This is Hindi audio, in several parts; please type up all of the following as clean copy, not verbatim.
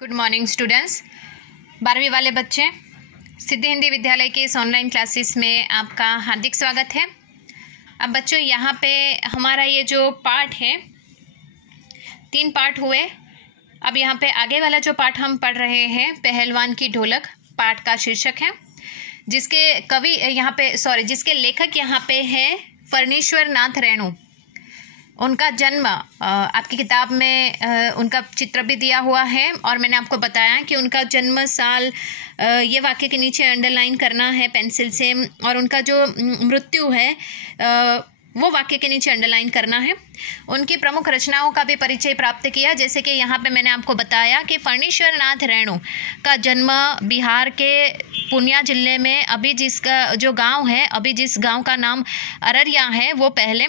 Good morning students. 12वीं वाले बच्चे, सिद्धि हिंदी विद्यालय के इस ऑनलाइन क्लासेस में आपका हार्दिक स्वागत है। अब बच्चों, यहाँ पे हमारा ये जो पाठ है, 3 पाठ हुए। अब यहाँ पे आगे वाला जो पाठ हम पढ़ रहे हैं, पहलवान की ढोलक, पाठ का शीर्षक है, जिसके लेखक यहाँ पे है फणीश्वर नाथ रेणु। उनका जन्म आपकी किताब में उनका चित्र भी दिया हुआ है और मैंने आपको बताया कि उनका जन्म साल ये वाक्य के नीचे अंडरलाइन करना है पेंसिल से, और उनका जो मृत्यु है वो वाक्य के नीचे अंडरलाइन करना है। उनकी प्रमुख रचनाओं का भी परिचय प्राप्त किया, जैसे कि यहाँ पे मैंने आपको बताया कि फणीश्वर नाथ रेणु का जन्म बिहार के पूर्णिया जिले में अभी जिसका जो गांव है, अभी जिस गांव का नाम अररिया है, वो पहले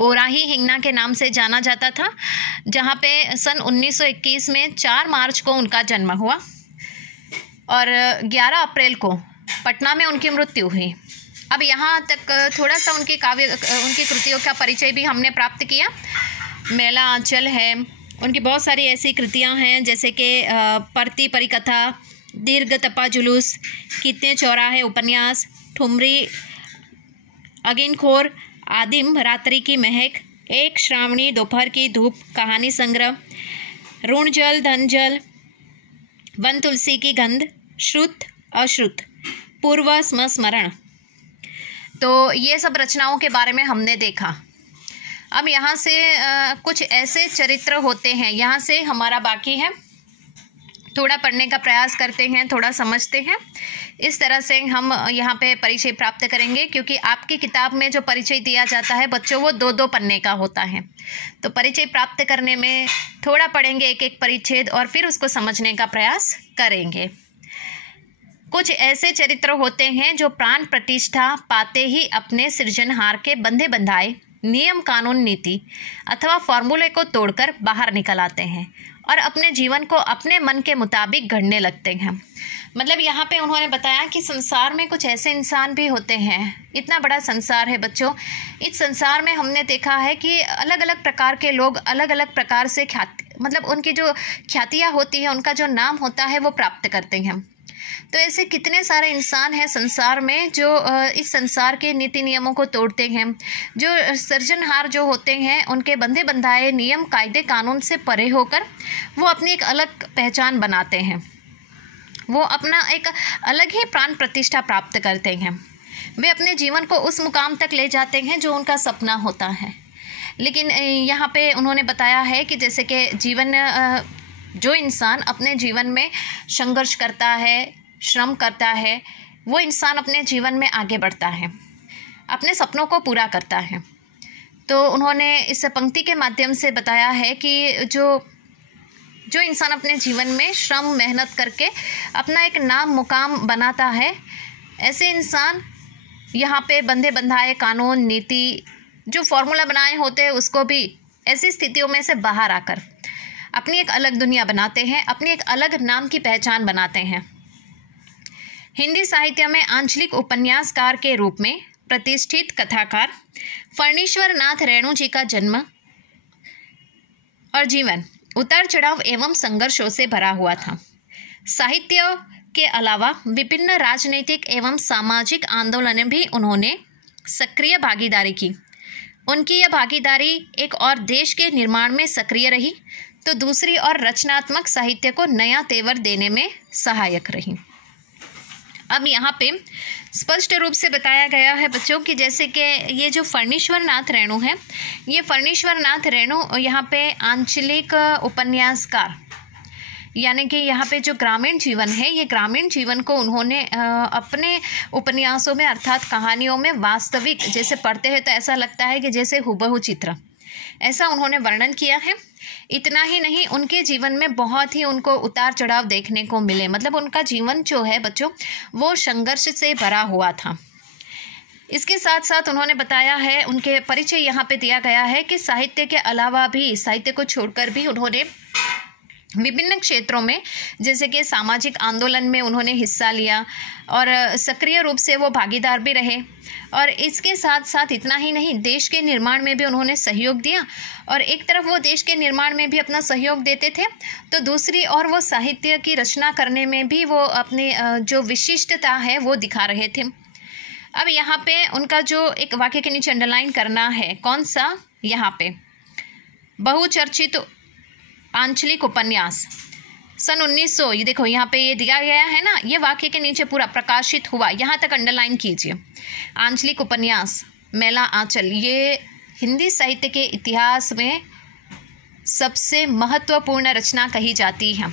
ओराही हिंगना के नाम से जाना जाता था, जहाँ पे सन 1921 में 4 मार्च को उनका जन्म हुआ और 11 अप्रैल को पटना में उनकी मृत्यु हुई। अब यहाँ तक थोड़ा सा उनकी कृतियों का परिचय भी हमने प्राप्त किया। मेला आंचल है, उनकी बहुत सारी ऐसी कृतियाँ हैं, जैसे कि परती परिकथा, दीर्घ तपा जुलूस, कितने चौराहे उपन्यास, ठुमरी, अगिनखोर, आदिम, रात्रि की महक, एक श्रावणी दोपहर की धूप, कहानी संग्रह, ऋण जल धन जल, वन तुलसी की गंध, श्रुत अश्रुत, पूर्व स्मरण। तो ये सब रचनाओं के बारे में हमने देखा। अब यहाँ से कुछ ऐसे चरित्र होते हैं, यहाँ से हमारा बाकी है, थोड़ा पढ़ने का प्रयास करते हैं, थोड़ा समझते हैं। इस तरह से हम यहाँ पे परिचय प्राप्त करेंगे, क्योंकि आपकी किताब में जो परिचय दिया जाता है बच्चों, वो 2-2 पन्ने का होता है। तो परिचय प्राप्त करने में थोड़ा पढ़ेंगे एक परिच्छेद और फिर उसको समझने का प्रयास करेंगे। कुछ ऐसे चरित्र होते हैं जो प्राण प्रतिष्ठा पाते ही अपने सृजनहार के बंधे बंधाए नियम कानून नीति अथवा फॉर्मूले को तोड़कर बाहर निकल आते हैं और अपने जीवन को अपने मन के मुताबिक गढ़ने लगते हैं। मतलब यहाँ पे उन्होंने बताया कि संसार में कुछ ऐसे इंसान भी होते हैं। इतना बड़ा संसार है बच्चों, इस संसार में हमने देखा है कि अलग अलग प्रकार के लोग अलग अलग प्रकार से उनकी जो ख्यातियाँ होती है, उनका जो नाम होता है, वो प्राप्त करते हैं। तो ऐसे कितने सारे इंसान हैं संसार में जो इस संसार के नीति नियमों को तोड़ते हैं, जो सृजनहार जो होते हैं, उनके बंधे बंधाए नियम कायदे कानून से परे होकर वो अपनी एक अलग पहचान बनाते हैं, वो अपना एक अलग ही प्राण प्रतिष्ठा प्राप्त करते हैं। वे अपने जीवन को उस मुकाम तक ले जाते हैं जो उनका सपना होता है। लेकिन यहाँ पे उन्होंने बताया है कि जैसे कि जो इंसान अपने जीवन में संघर्ष करता है, श्रम करता है, वो इंसान अपने जीवन में आगे बढ़ता है, अपने सपनों को पूरा करता है। तो उन्होंने इस पंक्ति के माध्यम से बताया है कि जो इंसान अपने जीवन में श्रम मेहनत करके अपना एक नाम मुकाम बनाता है, ऐसे इंसान यहाँ पे बंधे बंधाए कानून नीति जो फॉर्मूला बनाए होते हैं, उसको भी ऐसी स्थितियों में से बाहर आकर अपनी एक अलग दुनिया बनाते हैं, अपनी एक अलग नाम की पहचान बनाते हैं। हिंदी साहित्य में आंचलिक उपन्यासकार के रूप में प्रतिष्ठित कथाकार फणीश्वर नाथ रेणु जी का जन्म और जीवन उतार चढ़ाव एवं संघर्षों से भरा हुआ था। साहित्य के अलावा विभिन्न राजनीतिक एवं सामाजिक आंदोलनें भी उन्होंने सक्रिय भागीदारी की। उनकी यह भागीदारी एक और देश के निर्माण में सक्रिय रही, तो दूसरी और रचनात्मक साहित्य को नया तेवर देने में सहायक रही। अब यहाँ पे स्पष्ट रूप से बताया गया है बच्चों कि जैसे कि ये जो फणीश्वर नाथ रेणु है, ये फणीश्वर नाथ रेणु यहाँ पे आंचलिक उपन्यासकार, यानी कि यहाँ पे जो ग्रामीण जीवन है, ये ग्रामीण जीवन को उन्होंने अपने उपन्यासों में अर्थात कहानियों में वास्तविक जैसे पढ़ते हैं तो ऐसा लगता है कि जैसे हुबहू चित्र, ऐसा उन्होंने वर्णन किया है। इतना ही नहीं, उनके जीवन में बहुत ही उनको उतार चढ़ाव देखने को मिले। मतलब उनका जीवन जो है बच्चों, वो संघर्ष से भरा हुआ था। इसके साथ साथ उन्होंने बताया है, उनके परिचय यहाँ पे दिया गया है कि साहित्य के अलावा भी, साहित्य को छोड़कर भी उन्होंने विभिन्न क्षेत्रों में, जैसे कि सामाजिक आंदोलन में उन्होंने हिस्सा लिया और सक्रिय रूप से वो भागीदार भी रहे। और इसके साथ साथ इतना ही नहीं, देश के निर्माण में भी उन्होंने सहयोग दिया। और एक तरफ वो देश के निर्माण में भी अपना सहयोग देते थे, तो दूसरी ओर वो साहित्य की रचना करने में भी वो अपनी जो विशिष्टता है वो दिखा रहे थे। अब यहाँ पे उनका जो एक वाक्य के नीचे अंडरलाइन करना है, कौन सा, यहाँ पे बहुचर्चित आंचलिक उपन्यास सन 1900, ये देखो यहाँ पे ये दिया गया है ना, ये वाक्य के नीचे पूरा प्रकाशित हुआ, यहाँ तक अंडरलाइन कीजिए। आंचलिक उपन्यास मेला आंचल, ये हिंदी साहित्य के इतिहास में सबसे महत्वपूर्ण रचना कही जाती है।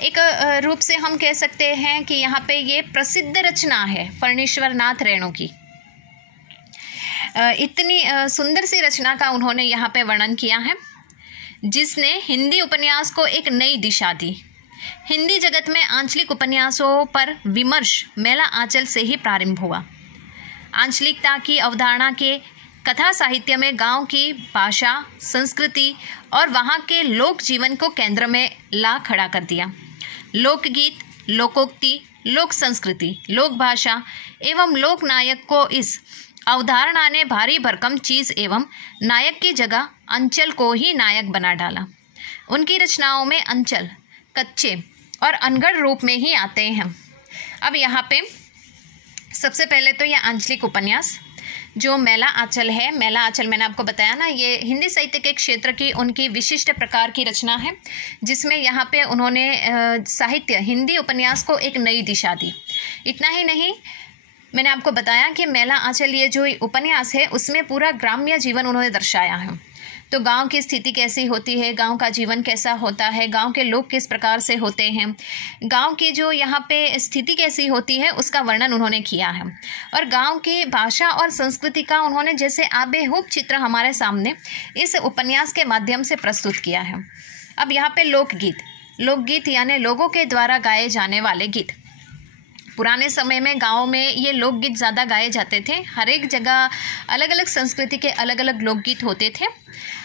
एक रूप से हम कह सकते हैं कि यहाँ पे ये प्रसिद्ध रचना है फणीश्वर नाथ रेणु की। इतनी सुंदर सी रचना का उन्होंने यहाँ पे वर्णन किया है, जिसने हिंदी उपन्यास को एक नई दिशा दी। हिंदी जगत में आंचलिक उपन्यासों पर विमर्श मेला आंचल से ही प्रारंभ हुआ। आंचलिकता की अवधारणा के कथा साहित्य में गांव की भाषा, संस्कृति और वहां के लोक जीवन को केंद्र में ला खड़ा कर दिया। लोकगीत, लोकोक्ति, लोक संस्कृति, लोक भाषा एवं लोक नायक को इस अवधारणा ने भारी भरकम चीज़ एवं नायक की जगह अंचल को ही नायक बना डाला। उनकी रचनाओं में अंचल कच्चे और अनगढ़ रूप में ही आते हैं। अब यहाँ पे सबसे पहले तो ये आंचलिक उपन्यास जो मेला आंचल है, मेला आंचल मैंने आपको बताया ना, ये हिंदी साहित्य के क्षेत्र की उनकी विशिष्ट प्रकार की रचना है, जिसमें यहाँ पे उन्होंने साहित्य हिंदी उपन्यास को एक नई दिशा दी। इतना ही नहीं, मैंने आपको बताया कि मेला आंचल ये जो उपन्यास है उसमें पूरा ग्राम्य जीवन उन्होंने दर्शाया है। तो गांव की स्थिति कैसी होती है, गांव का जीवन कैसा होता है, गांव के लोग किस प्रकार से होते हैं, गांव की जो यहाँ पे स्थिति कैसी होती है उसका वर्णन उन्होंने किया है। और गांव की भाषा और संस्कृति का उन्होंने जैसे आबेहूब चित्र हमारे सामने इस उपन्यास के माध्यम से प्रस्तुत किया है। अब यहाँ पे लोकगीत यानी लोगों के द्वारा गाए जाने वाले गीत। पुराने समय में गाँव में ये लोकगीत ज़्यादा गाए जाते थे। हर एक जगह अलग अलग संस्कृति के अलग अलग लोकगीत होते थे।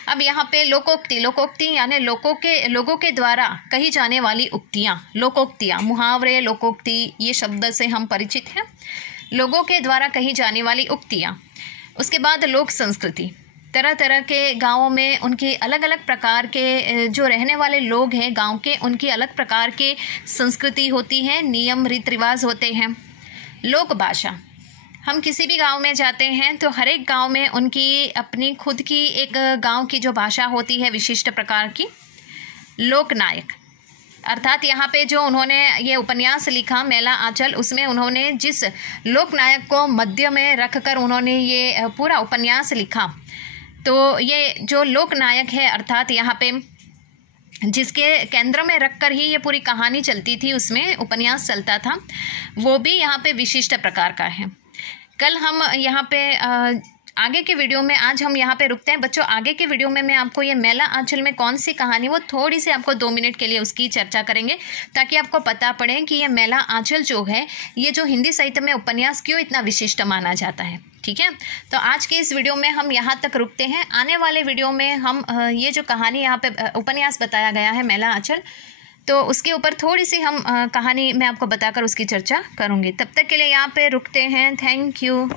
अब यहाँ पे लोकोक्ति यानी लोगों के द्वारा कही जाने वाली उक्तियाँ, लोकोक्तियाँ, मुहावरे, लोकोक्ति, ये शब्द से हम परिचित हैं। लोगों के द्वारा कही जाने वाली उक्तियाँ। उसके बाद लोक संस्कृति, तरह तरह के गाँवों में उनकी अलग अलग प्रकार के जो रहने वाले लोग हैं गांव के, उनकी अलग प्रकार के संस्कृति होती है, नियम रीति रिवाज होते हैं। लोक भाषा, हम किसी भी गांव में जाते हैं तो हर एक गांव में उनकी अपनी खुद की एक गांव की जो भाषा होती है विशिष्ट प्रकार की। लोकनायक, अर्थात यहाँ पे जो उन्होंने ये उपन्यास लिखा मेला आंचल, उसमें उन्होंने जिस लोकनायक को मध्य में रखकर उन्होंने ये पूरा उपन्यास लिखा, तो ये जो लोकनायक है अर्थात यहाँ पे जिसके केंद्र में रखकर ही ये पूरी कहानी चलती थी, उसमें उपन्यास चलता था, वो भी यहाँ पे विशिष्ट प्रकार का है। कल हम यहाँ पे आगे के वीडियो में, आज हम यहाँ पे रुकते हैं बच्चों। आगे के वीडियो में मैं आपको ये मेला आंचल में कौन सी कहानी, वो थोड़ी सी आपको 2 मिनट के लिए उसकी चर्चा करेंगे, ताकि आपको पता पड़े कि ये मेला आंचल जो है, ये जो हिंदी साहित्य में उपन्यास क्यों इतना विशिष्ट माना जाता है। ठीक है, तो आज के इस वीडियो में हम यहाँ तक रुकते हैं। आने वाले वीडियो में हम ये जो कहानी यहाँ पे उपन्यास बताया गया है मेला आंचल, तो उसके ऊपर थोड़ी सी हम कहानी मैं आपको बताकर उसकी चर्चा करूँगी। तब तक के लिए यहाँ पे रुकते हैं। Thank you.